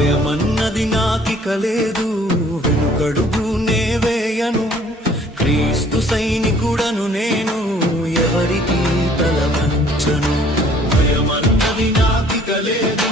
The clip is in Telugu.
భయమన్నది నాకిక లేదు, వెనుకడుగు నే వేయను. క్రీస్తు సైనికుడను నేను, ఎవరికి తల వంచను. భయమన్నది నాకిక లేదు,